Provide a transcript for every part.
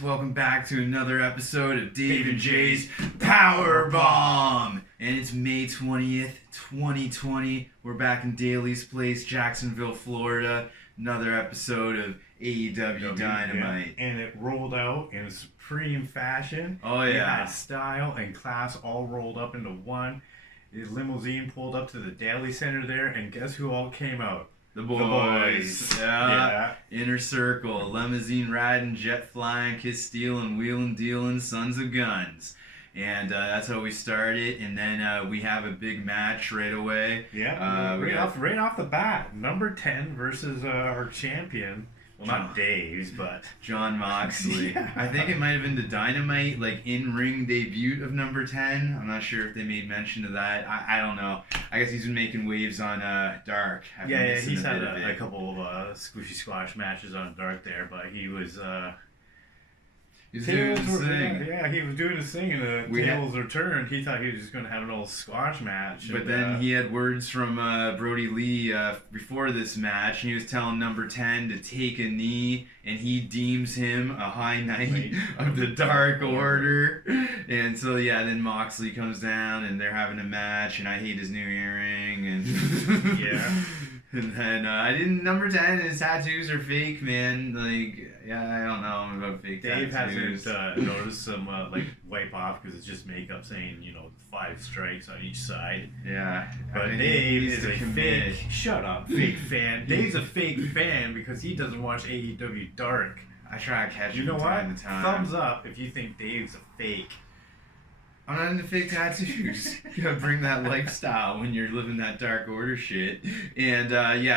Welcome back to another episode of Dave and Jay's Power Bomb, and it's May 20th, 2020. We're back in Daly's Place, Jacksonville, Florida. Another episode of AEW Dynamite, and it rolled out in supreme fashion. Oh It yeah, had style and class all rolled up into one. The limousine pulled up to the Daly Center there, and guess who all came out? the boys. Yeah. Inner Circle, limousine riding, jet flying, kiss stealing, wheeling dealing, sons of guns. And that's how we started, and then we have a big match right away. Yeah, right off the bat, number 10 versus our champion. Well, not Dave's, but Jon Moxley. Yeah. I think it might have been the Dynamite in-ring debut of number 10. I'm not sure if they made mention of that. I don't know. I guess he's been making waves on Dark. Yeah, he's had a couple of squishy squash matches on Dark there, but he was doing his thing. Yeah, he was doing his thing, and the tables were turned. He thought he was just going to have an old squash match. But then he had words from Brodie Lee before this match. He was telling number 10 to take a knee, and he deems him a high knight of the Dark Order. And so, yeah, then Moxley comes down, and they're having a match, and I hate his new earring. And yeah. And then number 10, his tattoos are fake, man. I don't know about fake Dave tattoos. hasn't noticed some wipe off because it's just makeup saying 5 strikes on each side. Yeah, but Dave is a fake. Shut up, fake fan. Dave's a fake fan because he doesn't watch AEW Dark. I try to catch you him know from what? time to time. Thumbs up if you think Dave's a fake. I'm not into fake tattoos. You gotta bring that lifestyle when you're living that Dark Order shit. And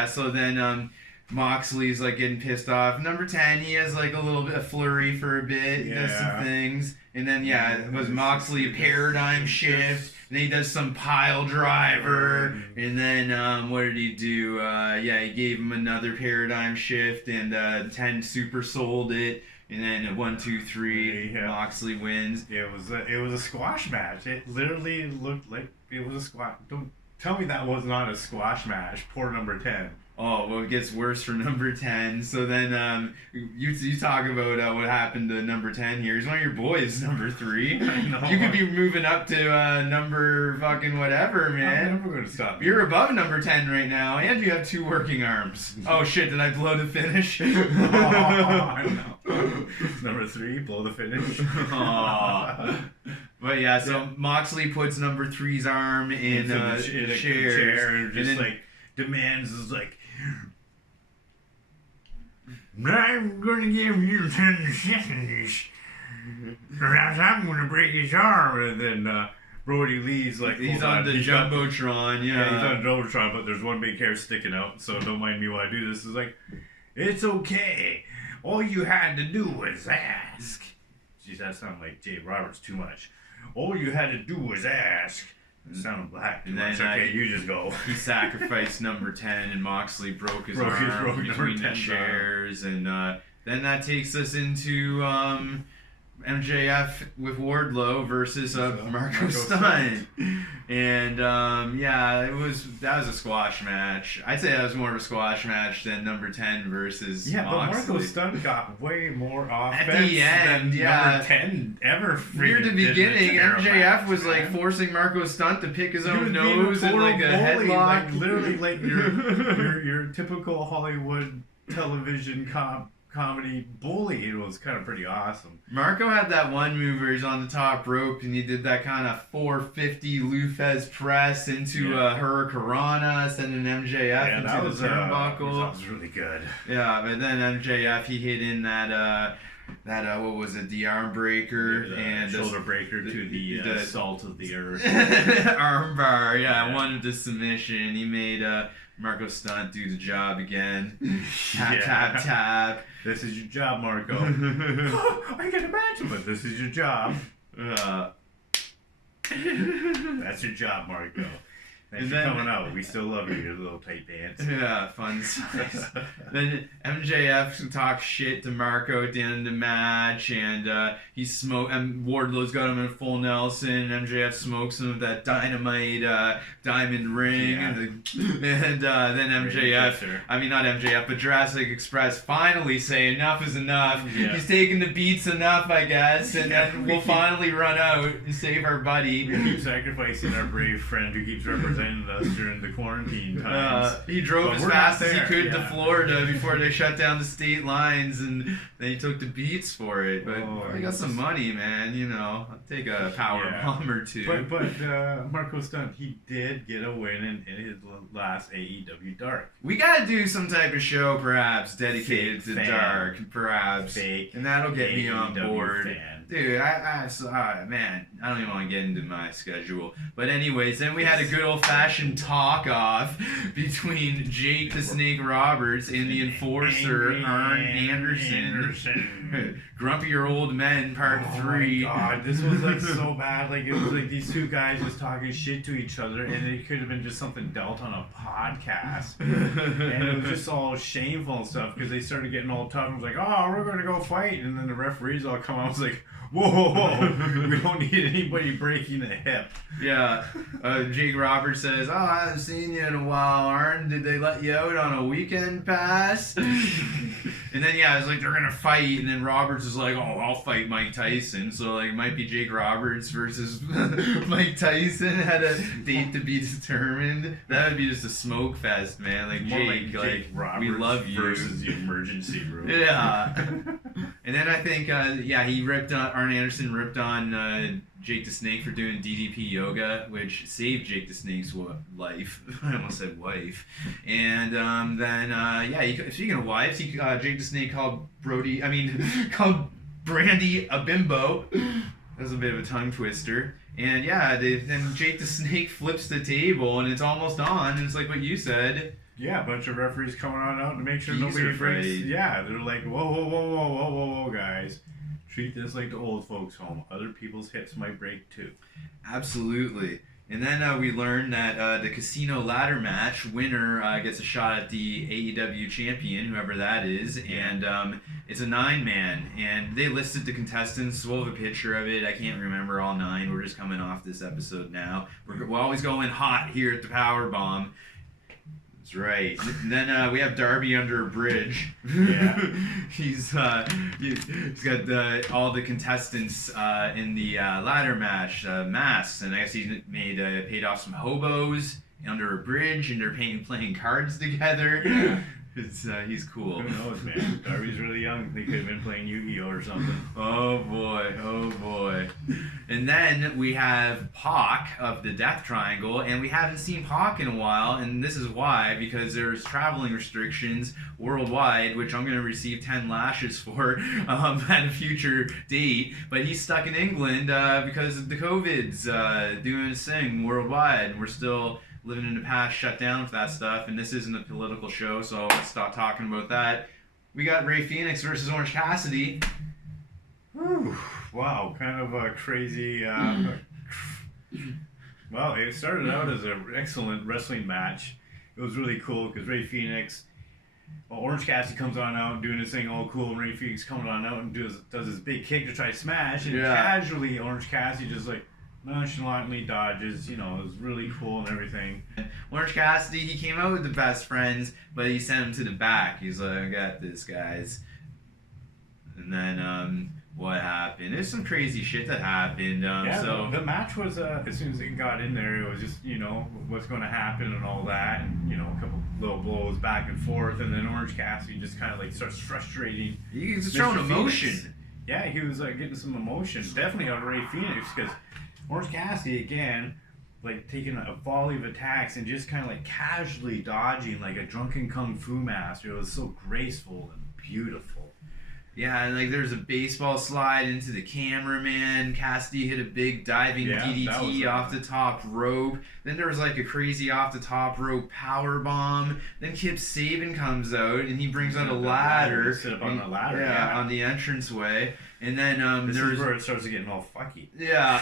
so then Moxley's getting pissed off. Number 10, he has a little bit of flurry for a bit. He does some things. And then it was Moxley paradigm shift. And then he does some pile driver. And then what did he do? He gave him another paradigm shift, and 10 super sold it. And then 1, 2, 3, Moxley wins. It was a squash match. It literally looked like it was a squash. Don't tell me that was not a squash match. Poor number 10. Oh, well, it gets worse for number 10. So then you talk about what happened to number 10 here. He's one of your boys, number 3. I know. You could be moving up to number fucking whatever, man. I'm never going to stop. You're above number 10 right now, and you have 2 working arms. Oh, shit, did I blow the finish? I know. Number 3, blow the finish. But yeah, so Moxley puts number 3's arm in a chair and just demands I'm gonna give you 10 seconds, or else I'm gonna break his arm. And then Brodie Lee's he's on the Jumbotron, he's on Jumbotron, but there's one big hair sticking out, so don't mind me while I do this. It's it's okay. All you had to do was ask. Geez, that sounded like Dave Roberts too much. All you had to do was ask. It sounded black too much. Okay, you just go. He sacrificed number 10, and Moxley broke his arm between the chairs. And then that takes us into MJF with Wardlow versus Marko Stunt. And that was a squash match. I'd say that was more of a squash match than number 10 versus Moxley. But Marko Stunt got way more offense at the end, than number 10 ever. Near the beginning, MJF was forcing Marko Stunt to pick his own nose in a headlock. Literally your typical Hollywood television comedy bully. It was kind of pretty awesome. Marko had that one move where he's on the top rope and he did that kind of 450 Lufez press into a Hurricanrana, sending MJF into the turnbuckle. That was really good. Yeah, but then MJF, he hit in that what was it, the arm breaker and shoulder breaker to the salt of the earth. Arm bar, wanted the submission. He made Marko Stunt do the job again. Tap. This is your job, Marko. I can imagine, but this is your job. That's your job, Marko. Thanks for coming out. We still love you, your little tight pants. Yeah, fun size. Then MJF talks shit to Marko at the end of the match, and and Wardlow's got him in a full Nelson. MJF smokes him with that dynamite diamond ring, and then MJF, I mean not MJF, but Jurassic Express finally say enough is enough. Yeah. He's taking the beats enough, I guess, and then we'll finally run out and save our buddy. We keep sacrificing our brave friend who keeps representing us during the quarantine times. He drove as fast as he could to Florida before they shut down the state lines, and then he took the beats for it. But I got some money, man. You know, I'll take a power bomb or two. But Marko Stunt, he did get a win in his last AEW Dark. We gotta do some type of show, perhaps dedicated to Dark, perhaps, and that'll get me on board. Fan. Dude, man, I don't even want to get into my schedule. But anyways, then we had a good old-fashioned talk-off between Jake the Snake Roberts and the Enforcer, Arn Anderson. Grumpier Old Men, Part 3. Oh my god, this was like so bad. Like, it was like these two guys just talking shit to each other, and it could have been just something dealt on a podcast. And it was just all shameful and stuff, because they started getting all tough and was like, oh, we're going to go fight. And then the referees all come out and was like, whoa, we don't need anybody breaking a hip. Yeah. Jake Roberts says, oh, I haven't seen you in a while, Arn. Did they let you out on a weekend pass? And then, yeah, it's like they're going to fight. And then Roberts is like, oh, I'll fight Mike Tyson. So, like, it might be Jake Roberts versus Mike Tyson. Had a date to be determined. That would be just a smoke fest, man. Like, Jake Roberts, we love you. Versus the emergency room. Yeah. And then I think, he ripped on, Arn Anderson ripped on Jake the Snake for doing DDP yoga, which saved Jake the Snake's life. I almost said wife. And speaking of wives, Jake the Snake called called Brandy a bimbo. That was a bit of a tongue twister. And then Jake the Snake flips the table, and it's almost on, and it's like what you said. Yeah, a bunch of referees coming on out to make sure nobody breaks. Yeah, they're like, whoa, guys. Treat this like the old folks' home. Other people's hips might break too. Absolutely. And then we learned that the casino ladder match winner gets a shot at the AEW champion, whoever that is, and it's a 9-man. And they listed the contestants. We'll have a picture of it. I can't remember all 9. We're just coming off this episode now. We're always going hot here at the Power Bomb. That's right. And then we have Darby under a bridge. Yeah. he's got all the contestants in the ladder match masks, and I guess he paid off some hobos under a bridge, and they're playing cards together. Yeah. He's cool. Who knows, man? Darby's really young. They could have been playing Yu-Gi-Oh or something. Oh boy. And then we have Pac of the Death Triangle, and we haven't seen Pac in a while, and this is why, because there's traveling restrictions worldwide, which I'm going to receive 10 lashes for at a future date, but he's stuck in England because of the COVID's doing his thing worldwide, and we're still living in the past, shut down for that stuff, and this isn't a political show, so let's stop talking about that. We got Rey Fenix versus Orange Cassidy. Whew. Wow, kind of a crazy... well, it started out as an excellent wrestling match. It was really cool, because Rey Fenix... Well, Orange Cassidy comes on out and doing his thing all cool, and Rey Fenix comes on out and does his big kick to try to smash, and casually Orange Cassidy just like nonchalantly dodges. You know, it was really cool and everything. Orange Cassidy, he came out with the best friends, but he sent him to the back. He's like, I got this, guys. And then, what happened? There's some crazy shit that happened. So the match was, as soon as it got in there, it was just, you know, what's going to happen and all that. And, you know, a couple little blows back and forth. And then Orange Cassidy just kind of like starts frustrating. He's showing emotion. Yeah, he was getting some emotion. Definitely out of Rey Fenix, because Orange Cassidy, again, like taking a volley of attacks and just kind of like casually dodging like a drunken kung fu master. It was so graceful and beautiful. Yeah, and like there's a baseball slide into the cameraman. Cassidy hit a big diving DDT off the top rope. Then there was like a crazy off the top rope power bomb. Then Kip Sabian comes out and he brings out a ladder. Sit up on the ladder. Yeah, on the entranceway. And then this is where it starts getting all fucky. Yeah.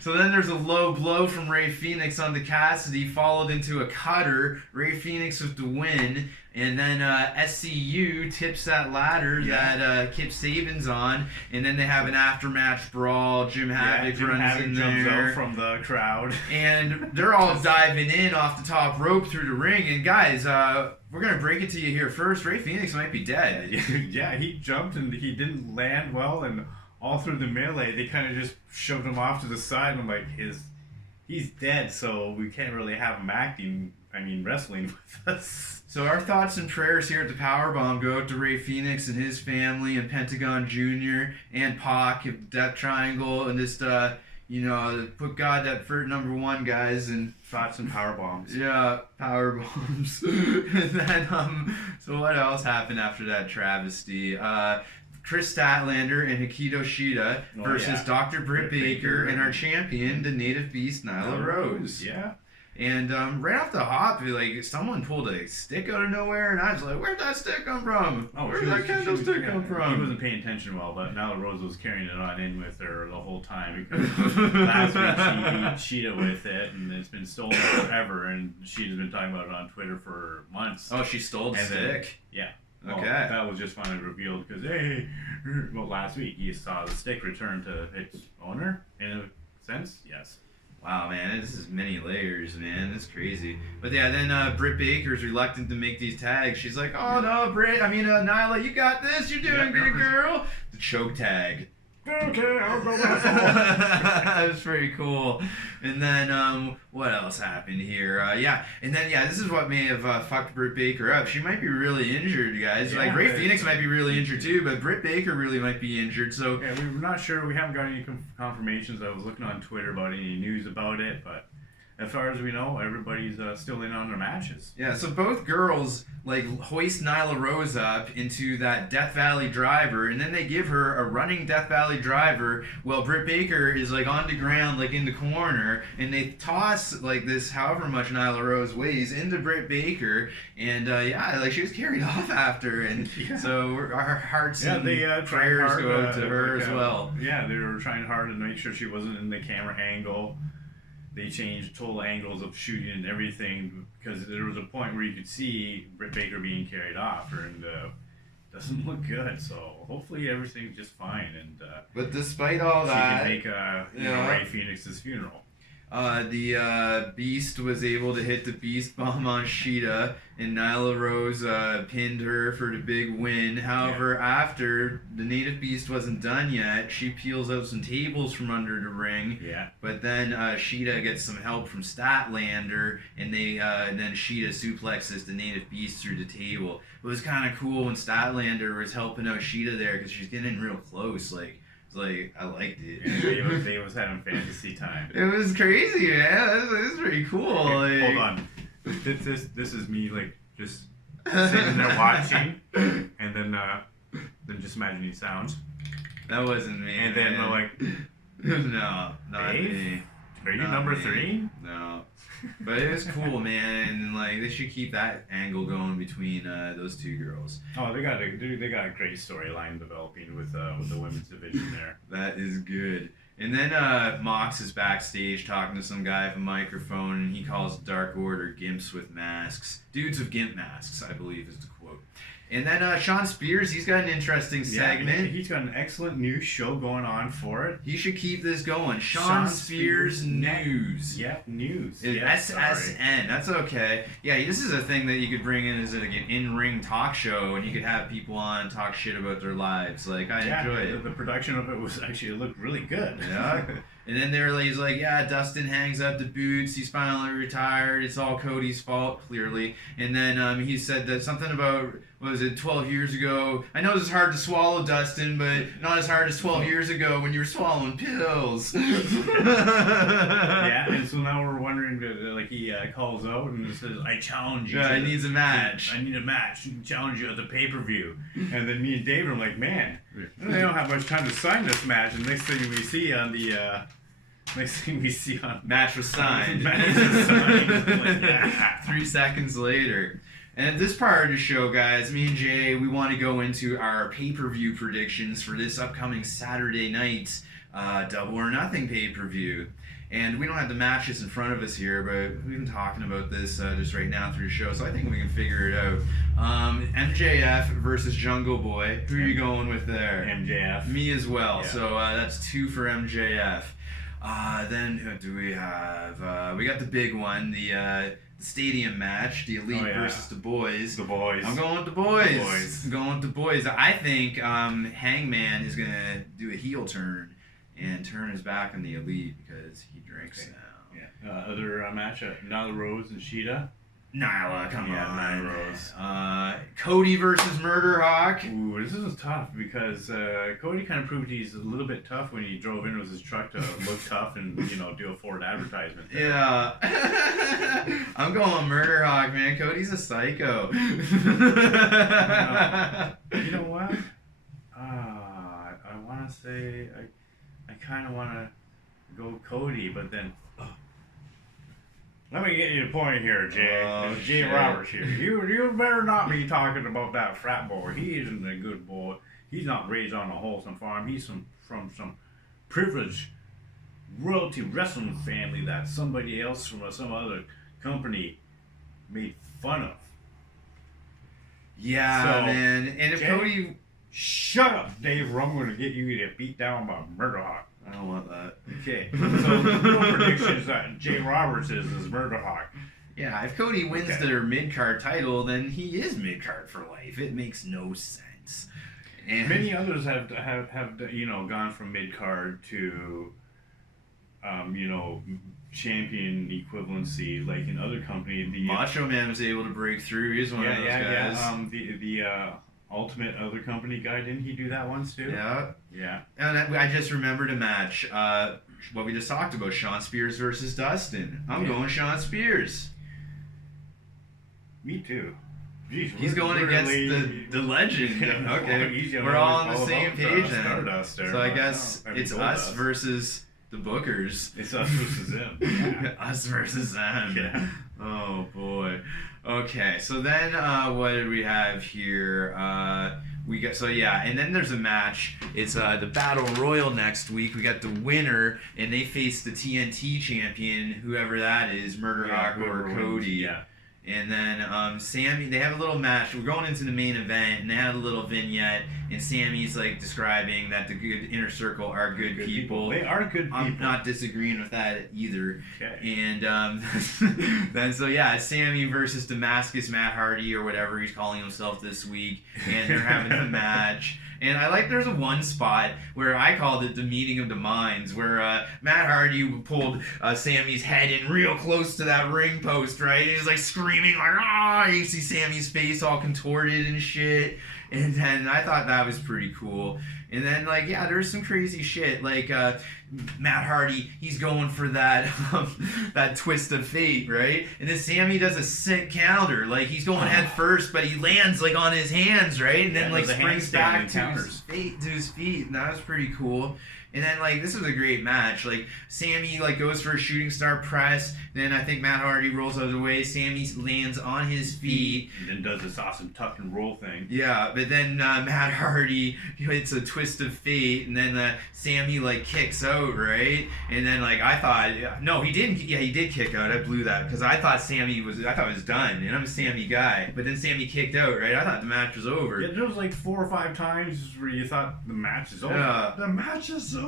So then there's a low blow from Rey Fenix onto Cassidy, followed into a cutter. Rey Fenix with the win. And then SCU tips that ladder that Kip Sabian's on, and then they have an after-match brawl. Jim Havoc runs in there. Jumps out from the crowd. And they're all diving in off the top rope through the ring. And guys, we're going to break it to you here first. Rey Fenix might be dead. Yeah, he jumped and he didn't land well, and all through the melee, they kind of just shoved him off to the side. And I'm like, he's dead, so we can't really have him wrestling with us. So our thoughts and prayers here at the Powerbomb go out to Rey Fenix and his family and Pentagon Jr. and Pac, Death Triangle, and just, put God at for number one, guys, and thoughts and power bombs. Yeah, power bombs. And then, so what else happened after that travesty? Kris Statlander and Hikaru Shida versus Dr. Britt Baker and our champion, the Native Beast, Nyla Rose. Yeah. And right off the hop, like someone pulled a stick out of nowhere, and I was like, "Where'd that stick come from? Where'd that candlestick come from?" He wasn't paying attention well, but Nyla Rose was carrying it on in with her the whole time because last week she beat Shida with it, and it's been stolen forever, and Shida's been talking about it on Twitter for months. Oh, she stole the stick? Yeah. Okay. Well, that was just finally revealed because, last week you saw the stick return to its owner, in a sense, yes. Wow, man, this is many layers, man. That's crazy. But yeah, then Britt Baker's reluctant to make these tags. She's like, "Oh no, Nyla, you got this. You're doing good, girl." The choke tag. Okay, I'll go That was pretty cool. And then, what else happened here? This is what may have fucked Britt Baker up. She might be really injured, guys. Yeah, like, Rey Fenix might be really injured too, but Britt Baker really might be injured, so... Yeah, we're not sure. We haven't got any confirmations. I was looking on Twitter about any news about it, but as far as we know, everybody's still in on their matches. Yeah, so both girls, like, hoist Nyla Rose up into that Death Valley driver, and then they give her a running Death Valley driver while Britt Baker is, like, on the ground, like, in the corner, and they toss, like, this however much Nyla Rose weighs into Britt Baker, and, she was carried off after, and so our hearts and prayers go out to her as well. Yeah, they were trying hard to make sure she wasn't in the camera angle. They changed total angles of shooting and everything because there was a point where you could see Britt Baker being carried off, and doesn't look good. So hopefully everything's just fine. And but despite all that, she can make Rey Fenix's funeral. The Beast was able to hit the Beast Bomb on Shida, and Nyla Rose pinned her for the big win. However, after the Native Beast wasn't done yet, she peels out some tables from under the ring. Yeah. But then Shida gets some help from Statlander, and then Shida suplexes the Native Beast through the table. It was kind of cool when Statlander was helping out Shida there because she's getting real close. I liked it. Yeah, they was having fantasy time. It was crazy, man. It was pretty cool. Okay, hold on. This is me just sitting there watching, and then just imagining sounds. That wasn't me. And then no, not me. Are you number 3? No. But it was cool, man, and they should keep that angle going between those two girls. Oh, they got a great storyline developing with the women's division there. That is good. And then Mox is backstage talking to some guy with a microphone, and he calls Dark Order gimps with masks. Dudes with gimp masks, I believe is the quote. And then Shawn Spears, he's got an interesting segment. Yeah, he's got an excellent news show going on for it. He should keep this going. Shawn Spears News. Yep, news. SSN. That's okay. Yeah, this is a thing that you could bring in as an in-ring talk show, and you could have people on and talk shit about their lives. I enjoy it. The production of it was it looked really good. Yeah. And then he's like, yeah, Dustin hangs up the boots. He's finally retired. It's all Cody's fault, clearly. And then he said that something about, what was it, 12 years ago. I know this is hard to swallow, Dustin, but not as hard as 12 years ago when you were swallowing pills. Yeah, and so now we're wondering, like, he calls out and says, I challenge you. Yeah, he needs a match. I need a match. Challenge you at the pay-per-view. And then me and David are like, man, they don't have much time to sign this match. And next thing we see on match was signed. Match was signed. Like, yeah. 3 seconds later. And at this part of the show, guys, me and Jay, we want to go into our pay-per-view predictions for this upcoming Saturday night's Double or Nothing pay-per-view. And we don't have the matches in front of us here, but we've been talking about this just right now through the show, so I think we can figure it out. MJF versus Jungle Boy. Who are you going with there? MJF. Me as well. Yeah. So that's 2 for MJF. Then who do we have? We got the big one, the stadium match, the Elite versus the Boys. The Boys. I'm going with the Boys. The Boys. I'm going with the Boys. I think Hangman is going to do a heel turn and turn his back on the Elite because he drinks now. Yeah. Other match, Nyla, Rhodes, and Shida. Nyla, come on. Nyla Rose. Cody versus Murder Hawk. Ooh, this is tough because Cody kind of proved he's a little bit tough when he drove in with his truck to look tough and, do a forward advertisement. Yeah. I'm going Murder Hawk, man. Cody's a psycho. You know what? I want to say, I kind of want to go Cody, but then... Let me get you a point here, Jay. Jay Roberts here. You better not be talking about that frat boy. He isn't a good boy. He's not raised on a wholesome farm. He's from some privileged royalty wrestling family that somebody else from some other company made fun of. Yeah, so, man. And if Jay, Cody... Shut up, Dave, or I'm going to get you to get beat down by Murder Hawk. I don't want that. Okay, so the real prediction is that Jay Roberts is Murder Hawk. Yeah, if Cody wins their mid-card title, then he is mid-card for life. It makes no sense. And many others have gone from mid-card to, champion equivalency, like in other companies. The Macho Man was able to break through. He's one of those guys. The Ultimate Other Company guy, didn't he do that once too? Yeah. Yeah. And I just remembered a match, what we just talked about, Shawn Spears versus Dustin. I'm going Shawn Spears. Me too. Jeez, he's going against the legend. Okay, we're all on the same page then. So I guess it's us versus the Bookers. It's us versus them. Yeah. Us versus them. Yeah. Oh boy. Okay, so then what did we have here? And then there's a match. It's the Battle Royal next week. We got the winner, and they face the TNT champion, whoever that is, Murder Hawk or Cody. Yeah. And then Sammy, they have a little match. We're going into the main event, and they had a little vignette, and Sammy's like describing that the good inner circle are good people. They are good people. I'm not disagreeing with that either. Okay. And then Sammy versus Damascus Matt Hardy or whatever he's calling himself this week, and they're having a match. And I like there's one spot where I called it the meeting of the minds, where Matt Hardy pulled Sammy's head in real close to that ring post, right? He's like screaming, like, ah! You see Sammy's face all contorted and shit. And then I thought that was pretty cool. And then, there's some crazy shit. Like, Matt Hardy, he's going for that that twist of fate, right? And then Sammy does a sick counter. Like, he's going head first, but he lands, on his hands, right? And then, springs back to his feet. And that was pretty cool. And then, this was a great match. Sammy, goes for a shooting star press. Then I think Matt Hardy rolls out of the way. Sammy lands on his feet. And then does this awesome tuck and roll thing. Yeah, but then Matt Hardy hits a twist of fate. And then Sammy, kicks out, right? And then, I thought... No, he didn't. Yeah, he did kick out. I blew that. Because I thought it was done. And I'm a Sammy guy. But then Sammy kicked out, right? I thought the match was over. Yeah, there was 4 or 5 times where you thought the match is over. Yeah. The match is over.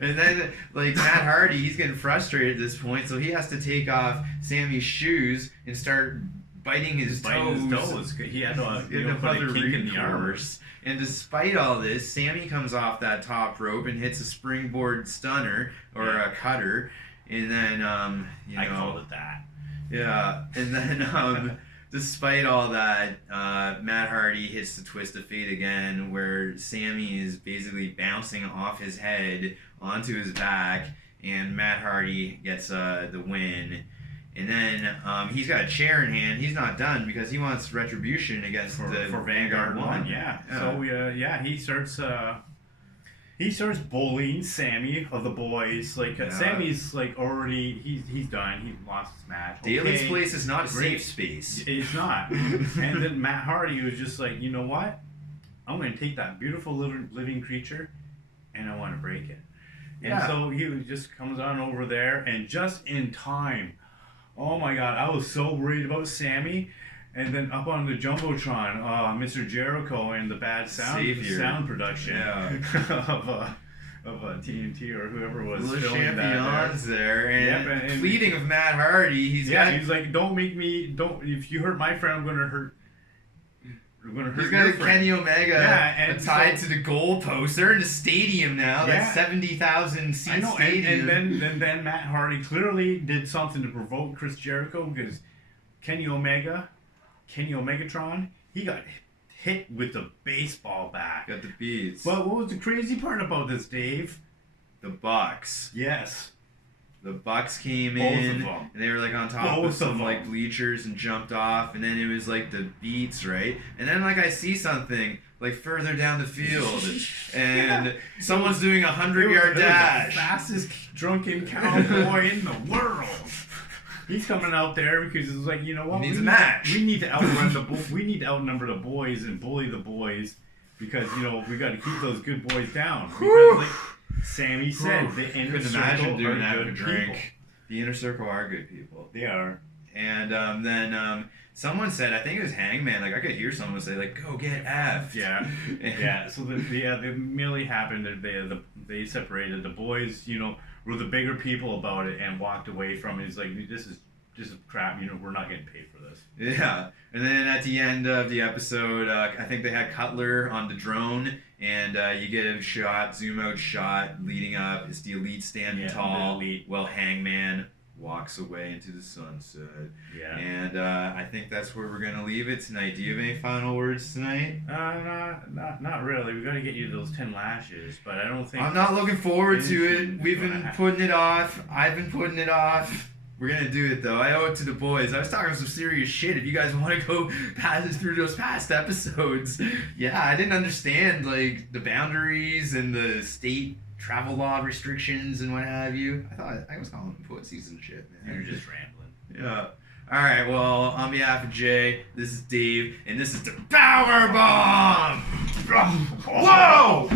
And then Matt Hardy, he's getting frustrated at this point, so he has to take off Sammy's shoes and start biting his toes. He had a another kink in the armor. recourse. And despite all this, Sammy comes off that top rope and hits a springboard stunner or a cutter, and then I called it that. Yeah, and then despite all that, Matt Hardy hits the twist of fate again, where Sammy is basically bouncing off his head onto his back, and Matt Hardy gets the win. And then he's got a chair in hand. He's not done because he wants retribution against for Vanguard 1. Yeah. So he starts bullying Sammy of the boys. Sammy's already he's done. He lost his match. Daly's place is not a safe space. It's not. And then Matt Hardy was just like, you know what? I'm going to take that beautiful living creature, and I want to break it. And so he just comes on over there, and just in time. Oh my God! I was so worried about Sammy. And then up on the Jumbotron, Mr. Jericho and the bad sound production of TNT or whoever was the filming champions there, and pleading of Matt Hardy. He's like, don't make me. If you hurt my friend, I'm gonna hurt. He's got a Kenny Omega tied to the goalpost. They're in the stadium now. That 70,000 seat stadium. And then Matt Hardy clearly did something to provoke Chris Jericho because Kenny Omegatron, he got hit with the baseball bat. Got the beats. But what was the crazy part about this, Dave? The Bucks. Yes. The Bucks came in, and they were on top of some bleachers and jumped off, and then it was the beats, right? And then I see something further down the field, and someone's doing 100-yard dash. The fastest drunken cowboy in the world. He's coming out there because it's you know what? Needs a match. We need to outrun we need to outnumber the boys and bully the boys because we got to keep those good boys down. Because Sammy said, the inner circle doing are that good drink. people. The inner circle are good people. They are. And then someone said, I think it was Hangman. I could hear someone say, go get F. Yeah. Yeah. So the merely happened. They separated. The boys, were the bigger people about it and walked away from it. He's like, this is crap. We're not getting paid for this. Yeah. And then at the end of the episode, I think they had Cutler on the drone, and you get a zoom out shot leading up. It's the Elite standing tall. Well, Hangman walks away into the sunset. Yeah. And I think that's where we're gonna leave it tonight. Do you have any final words tonight? Not really. We got to get you those 10 lashes, but I don't think. I'm not looking forward to it. We've been putting it off. I've been putting it off. We're gonna do it though. I owe it to the boys. I was talking some serious shit. If you guys want to go through those past episodes, I didn't understand the boundaries and the state travel law restrictions and what have you. I was calling them pussies and shit, man. You're just rambling. Yeah. All right. Well, on behalf of Jay, this is Dave, and this is the Power Bomb. Whoa!